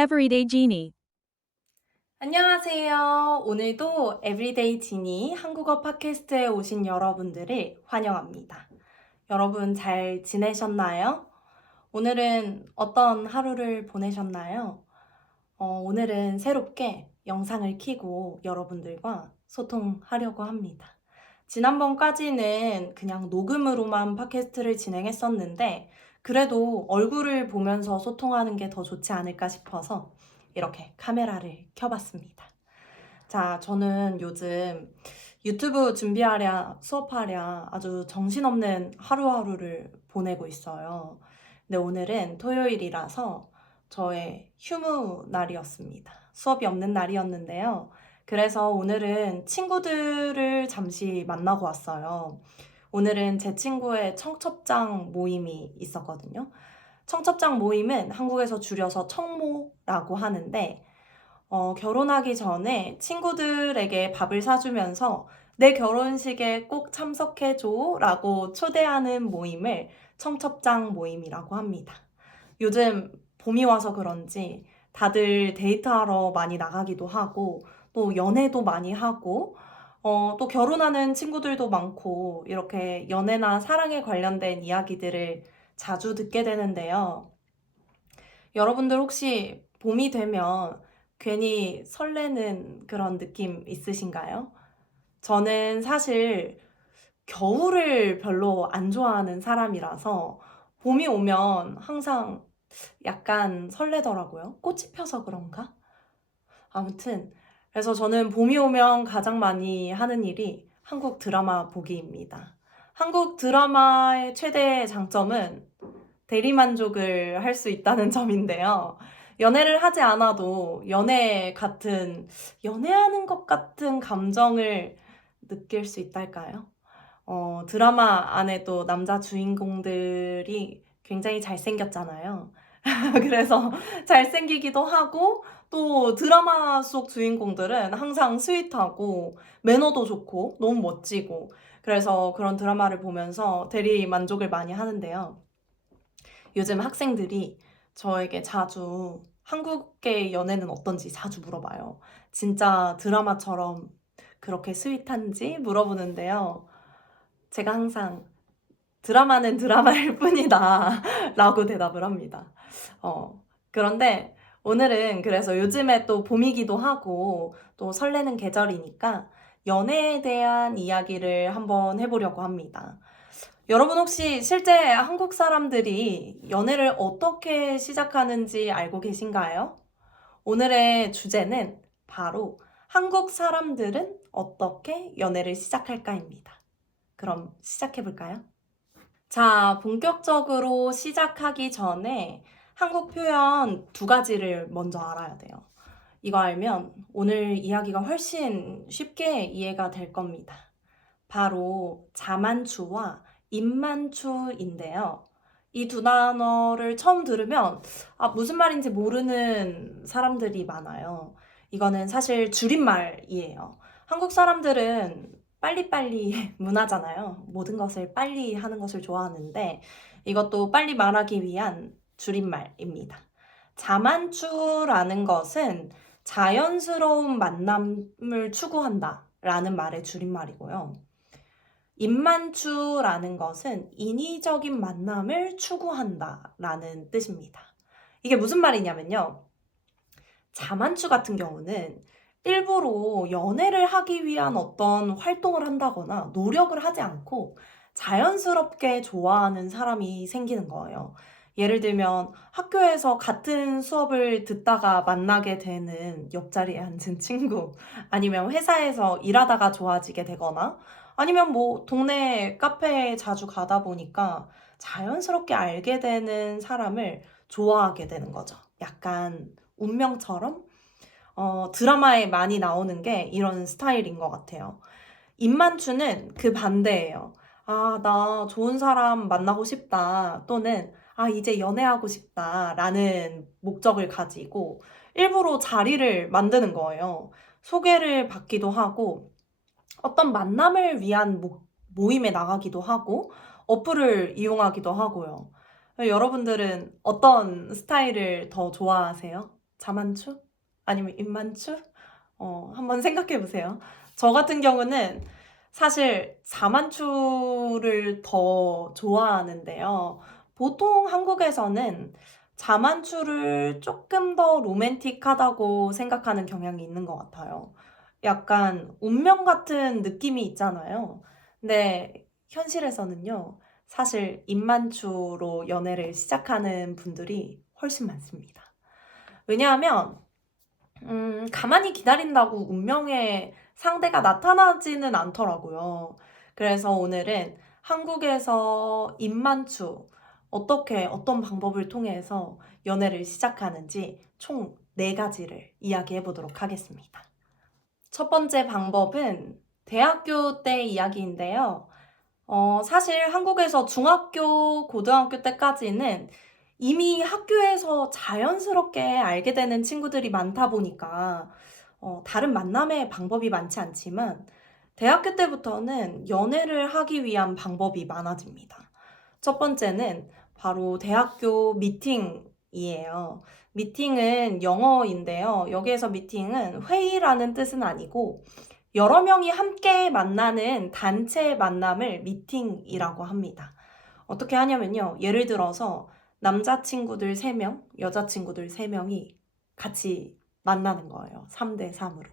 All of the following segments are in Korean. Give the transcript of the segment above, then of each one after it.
Everyday Genie. 안녕하세요. 오늘도 에브리데이 지니 한국어 팟캐스트에 오신 여러분들을 환영합니다. 여러분 잘 지내셨나요? 오늘은 어떤 하루를 보내셨나요? 오늘은 새롭게 영상을 켜고 여러분들과 소통하려고 합니다. 지난번까지는 그냥 녹음으로만 팟캐스트를 진행했었는데 그래도 얼굴을 보면서 소통하는 게 더 좋지 않을까 싶어서 이렇게 카메라를 켜봤습니다. 자, 저는 요즘 유튜브 준비하랴 수업하랴 아주 정신없는 하루하루를 보내고 있어요. 근데 오늘은 토요일이라서 저의 휴무 날이었습니다. 수업이 없는 날이었는데요. 그래서 오늘은 친구들을 잠시 만나고 왔어요. 오늘은 제 친구의 청첩장 모임이 있었거든요. 청첩장 모임은 한국에서 줄여서 청모라고 하는데 결혼하기 전에 친구들에게 밥을 사주면서 내 결혼식에 꼭 참석해줘 라고 초대하는 모임을 청첩장 모임이라고 합니다. 요즘 봄이 와서 그런지 다들 데이트하러 많이 나가기도 하고 또 연애도 많이 하고 또 결혼하는 친구들도 많고 이렇게 연애나 사랑에 관련된 이야기들을 자주 듣게 되는데요. 여러분들 혹시 봄이 되면 괜히 설레는 그런 느낌 있으신가요? 저는 사실 겨울을 별로 안 좋아하는 사람이라서 봄이 오면 항상 약간 설레더라고요. 꽃이 펴서 그런가? 아무튼 그래서 저는 봄이 오면 가장 많이 하는 일이 한국 드라마 보기입니다. 한국 드라마의 최대 장점은 대리만족을 할 수 있다는 점인데요. 연애를 하지 않아도 연애하는 것 같은 감정을 느낄 수 있달까요? 드라마 안에 또 남자 주인공들이 굉장히 잘생겼잖아요. 그래서 잘생기기도 하고 또 드라마 속 주인공들은 항상 스윗하고 매너도 좋고 너무 멋지고 그래서 그런 드라마를 보면서 대리 만족을 많이 하는데요. 요즘 학생들이 저에게 자주 한국의 연애는 어떤지 자주 물어봐요. 진짜 드라마처럼 그렇게 스윗한지 물어보는데요. 제가 항상 "드라마는 드라마일 뿐이다." 라고 대답을 합니다. 그런데 오늘은 그래서 요즘에 또 봄이기도 하고 또 설레는 계절이니까 연애에 대한 이야기를 한번 해 보려고 합니다. 여러분 혹시 실제 한국 사람들이 연애를 어떻게 시작하는지 알고 계신가요? 오늘의 주제는 바로 한국 사람들은 어떻게 연애를 시작할까입니다. 그럼 시작해 볼까요? 자, 본격적으로 시작하기 전에 한국 표현 두 가지를 먼저 알아야 돼요. 이거 알면 오늘 이야기가 훨씬 쉽게 이해가 될 겁니다. 바로 자만추와 입만추인데요. 이 두 단어를 처음 들으면 무슨 말인지 모르는 사람들이 많아요. 이거는 사실 줄임말이에요. 한국 사람들은 빨리빨리 문화잖아요. 모든 것을 빨리 하는 것을 좋아하는데 이것도 빨리 말하기 위한 줄임말입니다. 자만추라는 것은 자연스러운 만남을 추구한다 라는 말의 줄임말이고요. 입만추라는 것은 인위적인 만남을 추구한다라는 뜻입니다. 이게 무슨 말이냐면요. 자만추 같은 경우는 일부러 연애를 하기 위한 어떤 활동을 한다거나 노력을 하지 않고 자연스럽게 좋아하는 사람이 생기는 거예요. 예를 들면 학교에서 같은 수업을 듣다가 만나게 되는 옆자리에 앉은 친구, 아니면 회사에서 일하다가 좋아지게 되거나 아니면 뭐 동네 카페에 자주 가다 보니까 자연스럽게 알게 되는 사람을 좋아하게 되는 거죠. 약간 운명처럼 드라마에 많이 나오는 게 이런 스타일인 것 같아요. 입만추는 그 반대예요. '아 나 좋은 사람 만나고 싶다.' 또는 '아 이제 연애하고 싶다.'라는 목적을 가지고 일부러 자리를 만드는 거예요. 소개를 받기도 하고 어떤 만남을 위한 모임에 나가기도 하고 어플을 이용하기도 하고요. 여러분들은 어떤 스타일을 더 좋아하세요? 자만추? 아니면 입만추? 한번 생각해 보세요. 저 같은 경우는 사실 자만추를 더 좋아하는데요. 보통 한국에서는 자만추를 조금 더 로맨틱하다고 생각하는 경향이 있는 것 같아요. 약간 운명 같은 느낌이 있잖아요. 근데 현실에서는요, 사실 입만추로 연애를 시작하는 분들이 훨씬 많습니다. 왜냐하면 가만히 기다린다고 운명의 상대가 나타나지는 않더라고요. 그래서 오늘은 한국에서 입만추, 어떻게, 어떤 방법을 통해서 연애를 시작하는지 총 4가지를 이야기해 보도록 하겠습니다. 첫 번째 방법은 대학교 때 이야기인데요. 사실 한국에서 중학교, 고등학교 때까지는 이미 학교에서 자연스럽게 알게 되는 친구들이 많다 보니까 다른 만남의 방법이 많지 않지만 대학교 때부터는 연애를 하기 위한 방법이 많아집니다. 첫 번째는 바로 대학교 미팅이에요. 미팅은 영어인데요. 여기에서 미팅은 회의라는 뜻은 아니고 여러 명이 함께 만나는 단체 만남을 미팅이라고 합니다. 어떻게 하냐면요. 예를 들어서 남자친구들 3명, 여자친구들 3명이 같이 만나는 거예요. 3대 3으로.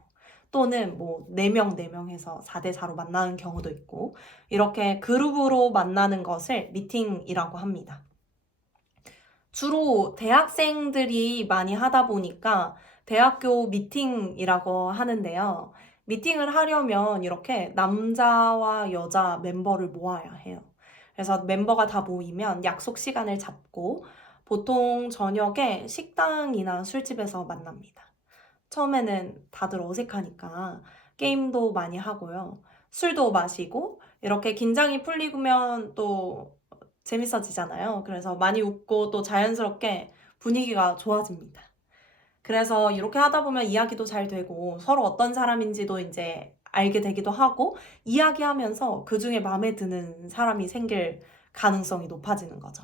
또는 뭐 4명, 4명 해서 4대 4로 만나는 경우도 있고, 이렇게 그룹으로 만나는 것을 미팅이라고 합니다. 주로 대학생들이 많이 하다 보니까 대학교 미팅이라고 하는데요. 미팅을 하려면 이렇게 남자와 여자 멤버를 모아야 해요. 그래서 멤버가 다 모이면 약속 시간을 잡고 보통 저녁에 식당이나 술집에서 만납니다. 처음에는 다들 어색하니까 게임도 많이 하고요. 술도 마시고 이렇게 긴장이 풀리면 또 재밌어지잖아요. 그래서 많이 웃고 또 자연스럽게 분위기가 좋아집니다. 그래서 이렇게 하다 보면 이야기도 잘 되고 서로 어떤 사람인지도 이제 알게 되기도 하고 이야기하면서 그 중에 마음에 드는 사람이 생길 가능성이 높아지는 거죠.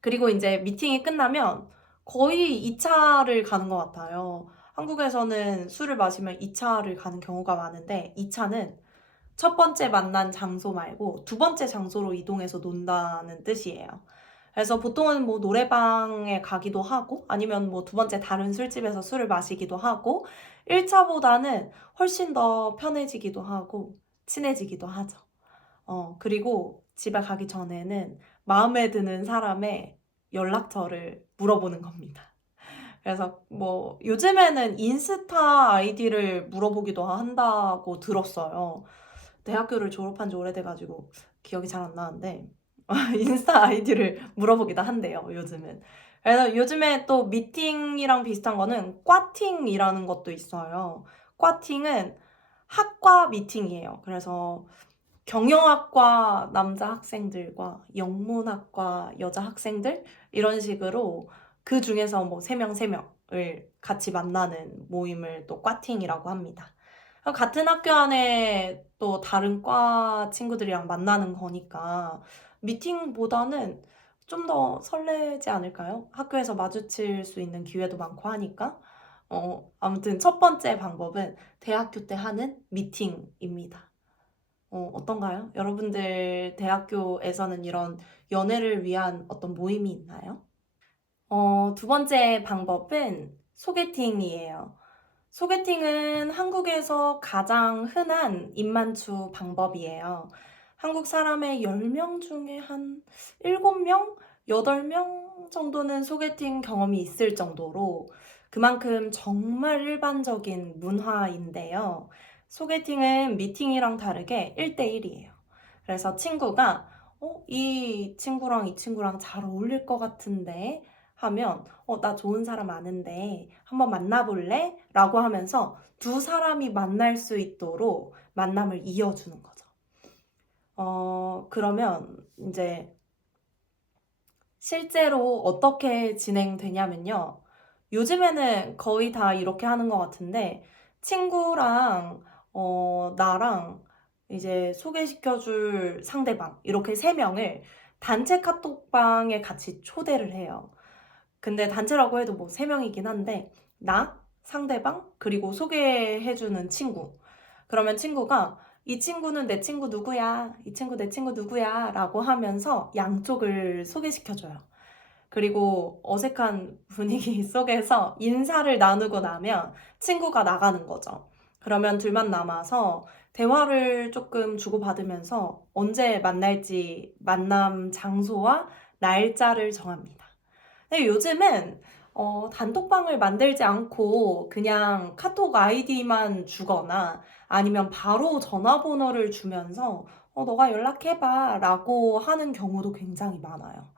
그리고 이제 미팅이 끝나면 거의 2차를 가는 것 같아요. 한국에서는 술을 마시면 2차를 가는 경우가 많은데 2차는 첫 번째 만난 장소 말고 두 번째 장소로 이동해서 논다는 뜻이에요. 그래서 보통은 뭐 노래방에 가기도 하고 아니면 뭐 두 번째 다른 술집에서 술을 마시기도 하고 1차보다는 훨씬 더 편해지기도 하고 친해지기도 하죠. 그리고 집에 가기 전에는 마음에 드는 사람의 연락처를 물어보는 겁니다. 그래서 뭐 요즘에는 인스타 아이디를 물어보기도 한다고 들었어요. 대학교를 졸업한 지 오래돼가지고 기억이 잘 안 나는데 인스타 아이디를 물어보기도 한대요, 요즘은. 그래서 요즘에 또 미팅이랑 비슷한 거는 꽈팅이라는 것도 있어요. 꽈팅은 학과 미팅이에요. 그래서 경영학과 남자 학생들과 영문학과 여자 학생들 이런 식으로 그 중에서 뭐 3명, 3명을 같이 만나는 모임을 또 꽈팅이라고 합니다. 같은 학교 안에 또 다른 과 친구들이랑 만나는 거니까 미팅보다는 좀 더 설레지 않을까요? 학교에서 마주칠 수 있는 기회도 많고 하니까. 아무튼 첫 번째 방법은 대학교 때 하는 미팅입니다. 어떤가요? 여러분들 대학교에서는 이런 연애를 위한 어떤 모임이 있나요? 두 번째 방법은 소개팅이에요. 소개팅은 한국에서 가장 흔한 입만추 방법이에요. 한국 사람의 10명 중에 한 7명, 8명 정도는 소개팅 경험이 있을 정도로 그만큼 정말 일반적인 문화인데요. 소개팅은 미팅이랑 다르게 1대1이에요. 그래서 친구가 이 친구랑 이 친구랑 잘 어울릴 것 같은데 하면 나 좋은 사람 아는데 한번 만나볼래? 라고 하면서 두 사람이 만날 수 있도록 만남을 이어주는 거죠. 그러면 이제 실제로 어떻게 진행되냐면요. 요즘에는 거의 다 이렇게 하는 것 같은데 친구랑 나랑 이제 소개시켜줄 상대방 이렇게 3명을 단체 카톡방에 같이 초대를 해요. 근데 단체라고 해도 뭐 3명이긴 한데 나, 상대방, 그리고 소개해주는 친구. 그러면 친구가 이 친구는 내 친구 누구야? 이 친구 내 친구 누구야? 라고 하면서 양쪽을 소개시켜줘요. 그리고 어색한 분위기 속에서 인사를 나누고 나면 친구가 나가는 거죠. 그러면 둘만 남아서 대화를 조금 주고받으면서 언제 만날지 만남 장소와 날짜를 정합니다. 근데 요즘은 단톡방을 만들지 않고 그냥 카톡 아이디만 주거나 아니면 바로 전화번호를 주면서 너가 연락해봐 라고 하는 경우도 굉장히 많아요.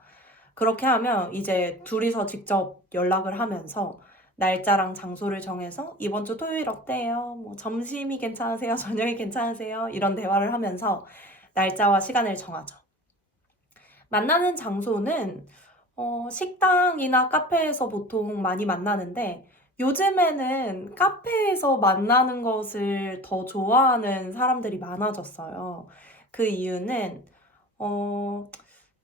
그렇게 하면 이제 둘이서 직접 연락을 하면서 날짜랑 장소를 정해서 이번 주 토요일 어때요? 뭐 점심이 괜찮으세요? 저녁이 괜찮으세요? 이런 대화를 하면서 날짜와 시간을 정하죠. 만나는 장소는 식당이나 카페에서 보통 많이 만나는데 요즘에는 카페에서 만나는 것을 더 좋아하는 사람들이 많아졌어요. 그 이유는 어,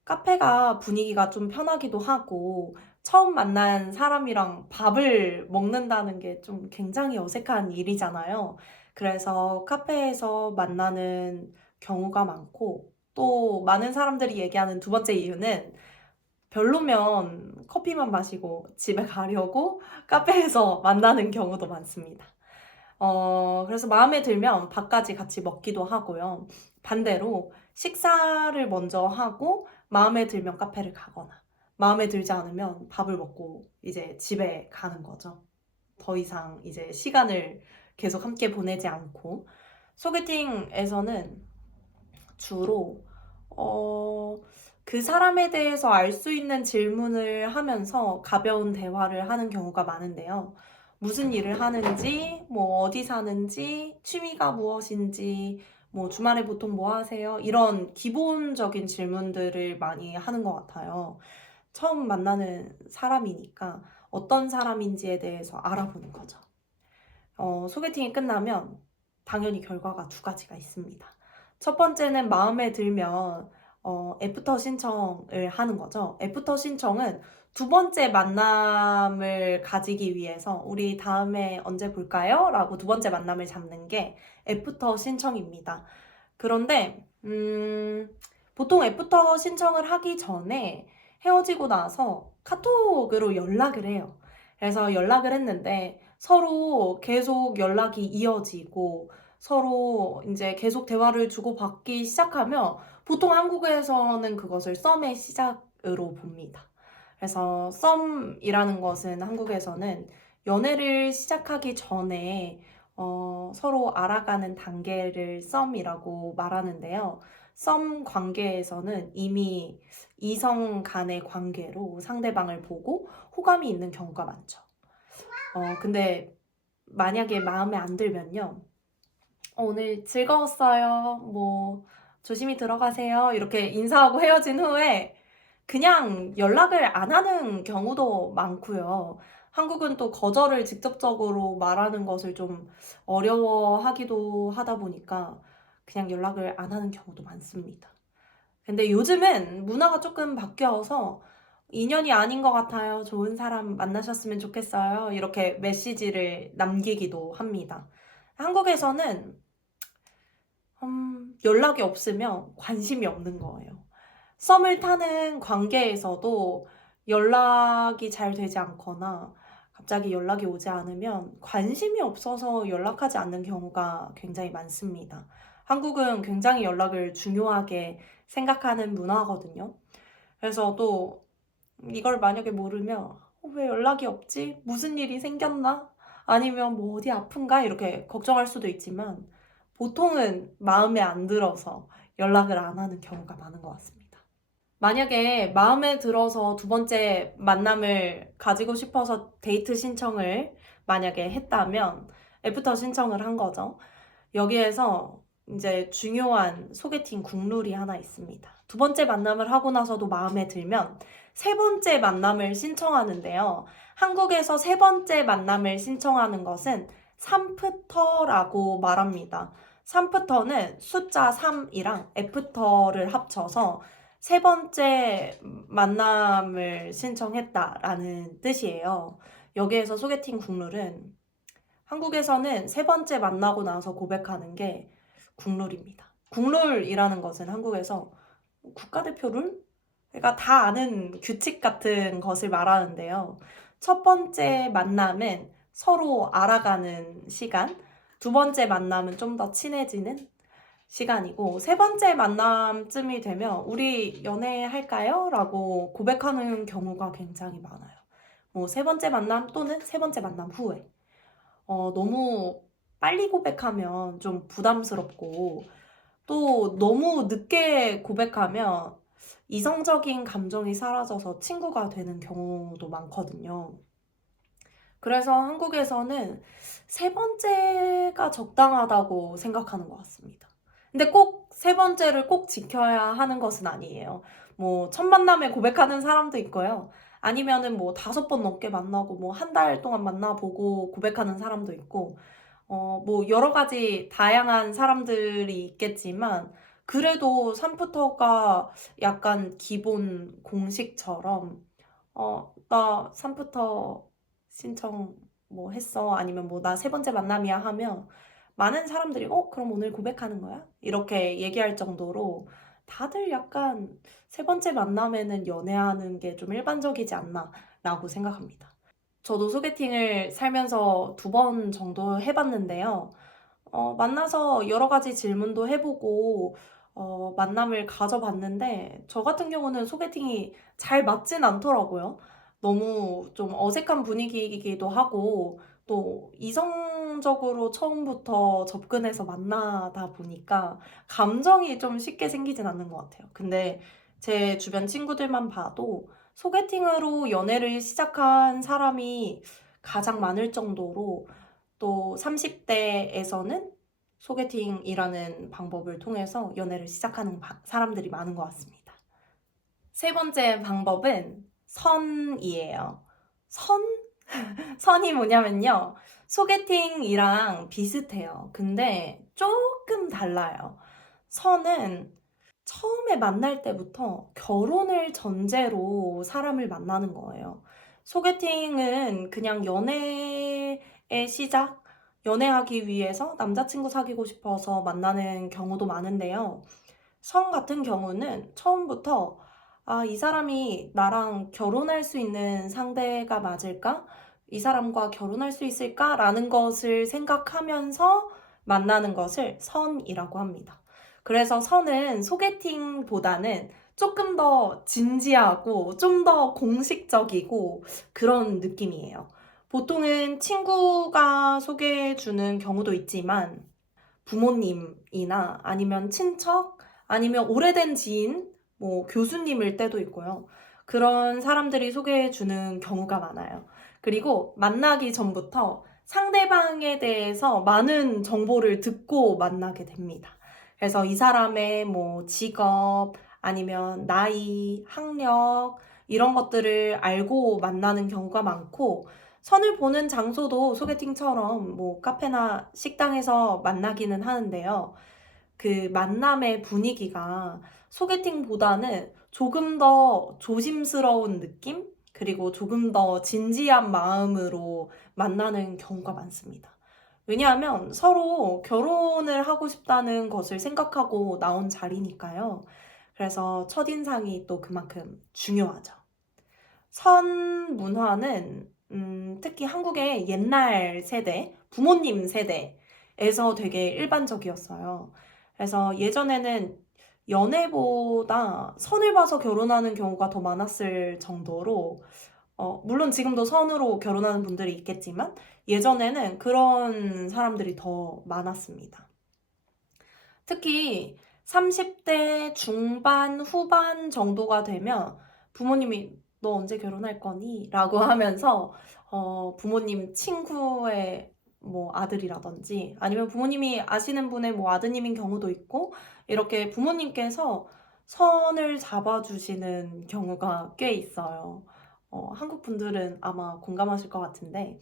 카페가 분위기가 좀 편하기도 하고 처음 만난 사람이랑 밥을 먹는다는 게 좀 굉장히 어색한 일이잖아요. 그래서 카페에서 만나는 경우가 많고 또 많은 사람들이 얘기하는 두 번째 이유는 별로면 커피만 마시고 집에 가려고 카페에서 만나는 경우도 많습니다. 그래서 마음에 들면 밥까지 같이 먹기도 하고요. 반대로 식사를 먼저 하고 마음에 들면 카페를 가거나 마음에 들지 않으면 밥을 먹고 이제 집에 가는 거죠. 더 이상 이제 시간을 계속 함께 보내지 않고 소개팅에서는 주로 그 사람에 대해서 알 수 있는 질문을 하면서 가벼운 대화를 하는 경우가 많은데요. 무슨 일을 하는지, 뭐 어디 사는지, 취미가 무엇인지, 뭐 주말에 보통 뭐 하세요? 이런 기본적인 질문들을 많이 하는 것 같아요. 처음 만나는 사람이니까 어떤 사람인지에 대해서 알아보는 거죠. 소개팅이 끝나면 당연히 결과가 두 가지가 있습니다. 첫 번째는 마음에 들면 애프터 신청을 하는 거죠. 애프터 신청은 두 번째 만남을 가지기 위해서 우리 다음에 언제 볼까요? 라고 두 번째 만남을 잡는 게 애프터 신청입니다. 그런데 보통 애프터 신청을 하기 전에 헤어지고 나서 카톡으로 연락을 해요. 그래서 연락을 했는데 서로 계속 연락이 이어지고 서로 이제 계속 대화를 주고받기 시작하면 보통 한국에서는 그것을 썸의 시작으로 봅니다. 그래서 썸이라는 것은 한국에서는 연애를 시작하기 전에 서로 알아가는 단계를 썸이라고 말하는데요. 썸 관계에서는 이미 이성 간의 관계로 상대방을 보고 호감이 있는 경우가 많죠. 근데 만약에 마음에 안 들면요. 오늘 즐거웠어요. 뭐, 조심히 들어가세요. 이렇게 인사하고 헤어진 후에 그냥 연락을 안 하는 경우도 많고요. 한국은 또 거절을 직접적으로 말하는 것을 좀 어려워하기도 하다 보니까 그냥 연락을 안 하는 경우도 많습니다. 근데 요즘은 문화가 조금 바뀌어서 인연이 아닌 것 같아요. 좋은 사람 만나셨으면 좋겠어요. 이렇게 메시지를 남기기도 합니다. 한국에서는 연락이 없으면 관심이 없는 거예요. 썸을 타는 관계에서도 연락이 잘 되지 않거나 갑자기 연락이 오지 않으면 관심이 없어서 연락하지 않는 경우가 굉장히 많습니다. 한국은 굉장히 연락을 중요하게 생각하는 문화거든요. 그래서 또 이걸 만약에 모르면 왜 연락이 없지? 무슨 일이 생겼나? 아니면 뭐 어디 아픈가? 이렇게 걱정할 수도 있지만 보통은 마음에 안 들어서 연락을 안 하는 경우가 많은 것 같습니다. 만약에 마음에 들어서 두 번째 만남을 가지고 싶어서 데이트 신청을 만약에 했다면 애프터 신청을 한 거죠. 여기에서 이제 중요한 소개팅 국룰이 하나 있습니다. 두 번째 만남을 하고 나서도 마음에 들면 세 번째 만남을 신청하는데요. 한국에서 세 번째 만남을 신청하는 것은 삼프터라고 말합니다. 삼프터는 숫자 3이랑 애프터를 합쳐서 세 번째 만남을 신청했다라는 뜻이에요. 여기에서 소개팅 국룰은 한국에서는 세 번째 만나고 나서 고백하는 게 국룰입니다. 국룰이라는 것은 한국에서 국가대표 룰? 그러니까 다 아는 규칙 같은 것을 말하는데요. 첫 번째 만남은 서로 알아가는 시간, 두 번째 만남은 좀 더 친해지는 시간이고, 세 번째 만남쯤이 되면 우리 연애할까요? 라고 고백하는 경우가 굉장히 많아요. 뭐 세 번째 만남 또는 세 번째 만남 후에. 너무 빨리 고백하면 좀 부담스럽고, 또 너무 늦게 고백하면 이성적인 감정이 사라져서 친구가 되는 경우도 많거든요. 그래서 한국에서는 세 번째가 적당하다고 생각하는 것 같습니다. 근데 꼭 세 번째를 꼭 지켜야 하는 것은 아니에요. 뭐 첫 만남에 고백하는 사람도 있고요. 아니면은 뭐 5번 넘게 만나고 뭐 한 달 동안 만나보고 고백하는 사람도 있고, 뭐 여러 가지 다양한 사람들이 있겠지만, 그래도 3푸터가 약간 기본 공식처럼, 나 3푸터 신청 뭐 했어? 아니면 뭐 나 세 번째 만남이야 하면 많은 사람들이 그럼 오늘 고백하는 거야? 이렇게 얘기할 정도로 다들 약간 세 번째 만남에는 연애하는 게 좀 일반적이지 않나라고 생각합니다. 저도 소개팅을 살면서 2번 정도 해봤는데요. 만나서 여러 가지 질문도 해보고, 만남을 가져봤는데, 저 같은 경우는 소개팅이 잘 맞진 않더라고요. 너무 좀 어색한 분위기이기도 하고, 또 이성적으로 처음부터 접근해서 만나다 보니까 감정이 좀 쉽게 생기진 않는 것 같아요. 근데 제 주변 친구들만 봐도 소개팅으로 연애를 시작한 사람이 가장 많을 정도로, 또 30대에서는 소개팅이라는 방법을 통해서 연애를 시작하는 사람들이 많은 것 같습니다. 세 번째 방법은 선이에요. 선? 선이 뭐냐면요. 소개팅이랑 비슷해요. 근데 조금 달라요. 선은 처음에 만날 때부터 결혼을 전제로 사람을 만나는 거예요. 소개팅은 그냥 연애의 시작, 연애하기 위해서 남자친구 사귀고 싶어서 만나는 경우도 많은데요. 성 같은 경우는 처음부터 이 사람이 나랑 결혼할 수 있는 상대가 맞을까? 이 사람과 결혼할 수 있을까? 라는 것을 생각하면서 만나는 것을 선이라고 합니다. 그래서 선은 소개팅보다는 조금 더 진지하고 좀 더 공식적이고 그런 느낌이에요. 보통은 친구가 소개해주는 경우도 있지만 부모님이나 아니면 친척, 아니면 오래된 지인, 뭐 교수님일 때도 있고요. 그런 사람들이 소개해주는 경우가 많아요. 그리고 만나기 전부터 상대방에 대해서 많은 정보를 듣고 만나게 됩니다. 그래서 이 사람의 뭐 직업, 아니면 나이, 학력, 이런 것들을 알고 만나는 경우가 많고, 선을 보는 장소도 소개팅처럼 뭐 카페나 식당에서 만나기는 하는데요. 그 만남의 분위기가 소개팅보다는 조금 더 조심스러운 느낌? 그리고 조금 더 진지한 마음으로 만나는 경우가 많습니다. 왜냐하면 서로 결혼을 하고 싶다는 것을 생각하고 나온 자리니까요. 그래서 첫인상이 또 그만큼 중요하죠. 선 문화는 특히 한국의 옛날 세대, 부모님 세대에서 되게 일반적이었어요. 그래서 예전에는 연애보다 선을 봐서 결혼하는 경우가 더 많았을 정도로, 물론 지금도 선으로 결혼하는 분들이 있겠지만 예전에는 그런 사람들이 더 많았습니다. 특히 30대 중반, 후반 정도가 되면 부모님이 너 언제 결혼할 거니? 라고 하면서 부모님 친구의 뭐 아들이라든지 아니면 부모님이 아시는 분의 뭐 아드님인 경우도 있고, 이렇게 부모님께서 선을 잡아주시는 경우가 꽤 있어요. 한국 분들은 아마 공감하실 것 같은데,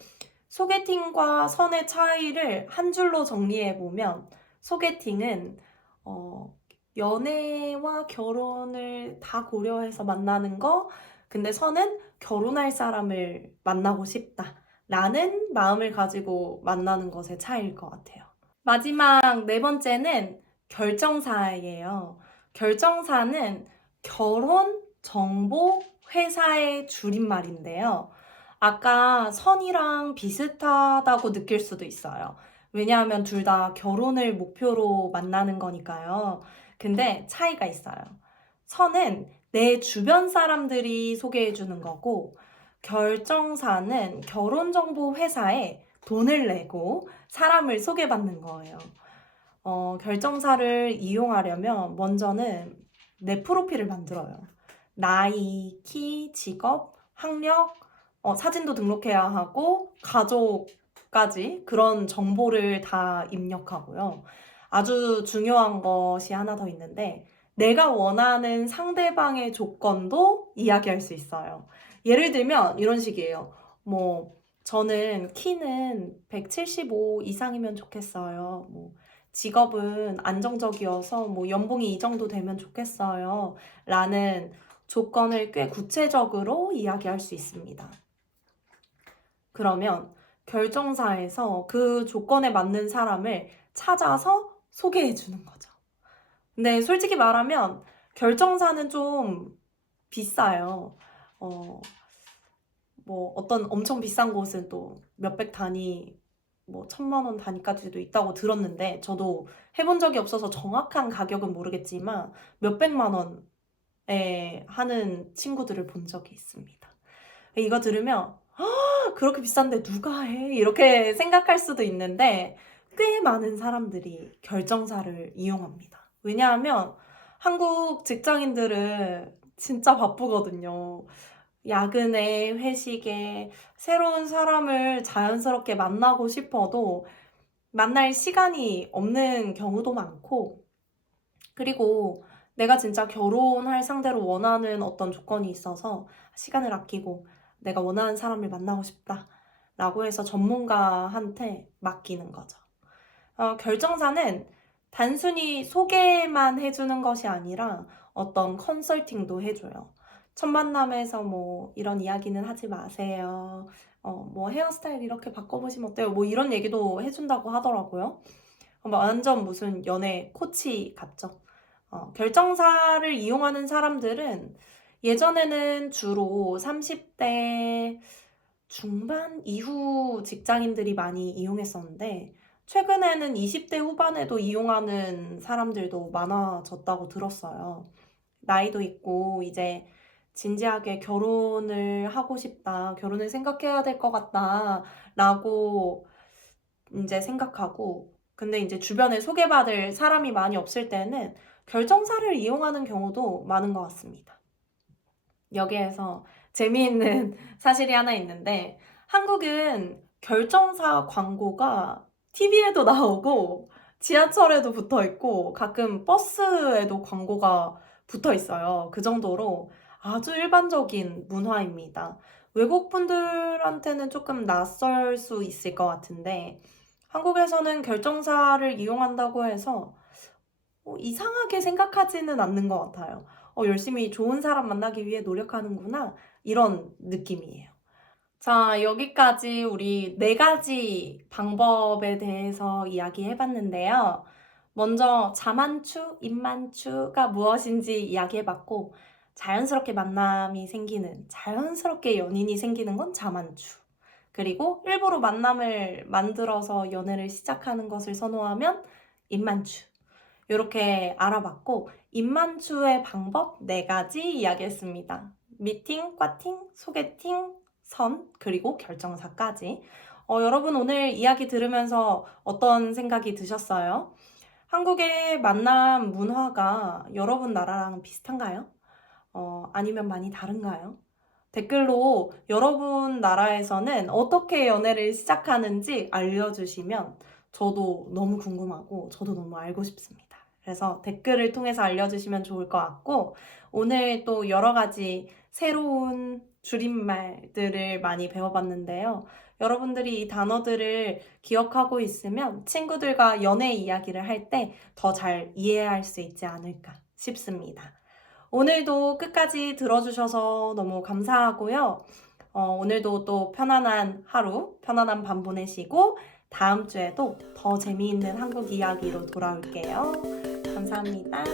소개팅과 선의 차이를 한 줄로 정리해 보면 소개팅은 어, 연애와 결혼을 다 고려해서 만나는 거, 근데 선은 결혼할 사람을 만나고 싶다라는 마음을 가지고 만나는 것의 차이일 것 같아요. 마지막 네 번째는 결정사예요. 결정사는 결혼 정보 회사의 줄임말인데요. 아까 선이랑 비슷하다고 느낄 수도 있어요. 왜냐하면 둘 다 결혼을 목표로 만나는 거니까요. 근데 차이가 있어요. 선은 내 주변 사람들이 소개해 주는 거고, 결정사는 결혼정보 회사에 돈을 내고 사람을 소개받는 거예요. 결정사를 이용하려면 먼저는 내 프로필을 만들어요. 나이, 키, 직업, 학력, 사진도 등록해야 하고, 가족까지 그런 정보를 다 입력하고요. 아주 중요한 것이 하나 더 있는데, 내가 원하는 상대방의 조건도 이야기할 수 있어요. 예를 들면 이런 식이에요. 뭐, 저는 키는 175 이상이면 좋겠어요. 뭐, 직업은 안정적이어서 뭐 연봉이 이 정도 되면 좋겠어요. 라는 조건을 꽤 구체적으로 이야기할 수 있습니다. 그러면 결정사에서 그 조건에 맞는 사람을 찾아서 소개해 주는 거죠. 근데 솔직히 말하면 결정사는 좀 비싸요. 어, 뭐 어떤 엄청 비싼 곳은 또 몇백 단위, 뭐 1,000만 원 단위까지도 있다고 들었는데, 저도 해본 적이 없어서 정확한 가격은 모르겠지만 몇백만 원에 하는 친구들을 본 적이 있습니다. 이거 들으면 그렇게 비싼데 누가 해? 이렇게 생각할 수도 있는데, 꽤 많은 사람들이 결정사를 이용합니다. 왜냐하면 한국 직장인들은 진짜 바쁘거든요. 야근에, 회식에, 새로운 사람을 자연스럽게 만나고 싶어도 만날 시간이 없는 경우도 많고, 그리고 내가 진짜 결혼할 상대로 원하는 어떤 조건이 있어서 시간을 아끼고 내가 원하는 사람을 만나고 싶다라고 해서 전문가한테 맡기는 거죠. 결정사는 단순히 소개만 해주는 것이 아니라 어떤 컨설팅도 해줘요. 첫 만남에서 뭐 이런 이야기는 하지 마세요. 뭐 헤어스타일 이렇게 바꿔보시면 어때요? 뭐 이런 얘기도 해준다고 하더라고요. 완전 무슨 연애 코치 같죠. 결정사를 이용하는 사람들은 예전에는 주로 30대 중반 이후 직장인들이 많이 이용했었는데, 최근에는 20대 후반에도 이용하는 사람들도 많아졌다고 들었어요. 나이도 있고 이제 진지하게 결혼을 하고 싶다, 결혼을 생각해야 될 것 같다 라고 이제 생각하고, 근데 이제 주변에 소개받을 사람이 많이 없을 때는 결정사를 이용하는 경우도 많은 것 같습니다. 여기에서 재미있는 사실이 하나 있는데, 한국은 결정사 광고가 TV에도 나오고 지하철에도 붙어 있고 가끔 버스에도 광고가 붙어 있어요. 그 정도로 아주 일반적인 문화입니다. 외국 분들한테는 조금 낯설 수 있을 것 같은데, 한국에서는 결정사를 이용한다고 해서 이상하게 생각하지는 않는 것 같아요. 열심히 좋은 사람 만나기 위해 노력하는구나, 이런 느낌이에요. 자, 여기까지 우리 네 가지 방법에 대해서 이야기해봤는데요. 먼저 자만추, 입만추가 무엇인지 이야기해봤고, 자연스럽게 만남이 생기는, 자연스럽게 연인이 생기는 건 자만추. 그리고 일부러 만남을 만들어서 연애를 시작하는 것을 선호하면 입만추. 이렇게 알아봤고, 입만추의 방법 네 가지 이야기했습니다. 미팅, 꽈팅, 소개팅, 선, 그리고 결정사까지. 여러분 오늘 이야기 들으면서 어떤 생각이 드셨어요? 한국의 만남 문화가 여러분 나라랑 비슷한가요? 아니면 많이 다른가요? 댓글로 여러분 나라에서는 어떻게 연애를 시작하는지 알려주시면 저도 너무 궁금하고 저도 너무 알고 싶습니다. 그래서 댓글을 통해서 알려주시면 좋을 것 같고, 오늘 또 여러 가지 새로운 줄임말들을 많이 배워봤는데요. 여러분들이 이 단어들을 기억하고 있으면 친구들과 연애 이야기를 할 때 더 잘 이해할 수 있지 않을까 싶습니다. 오늘도 끝까지 들어주셔서 너무 감사하고요. 오늘도 또 편안한 하루, 편안한 밤 보내시고 다음 주에도 더 재미있는 한국 이야기로 돌아올게요. 감사합니다.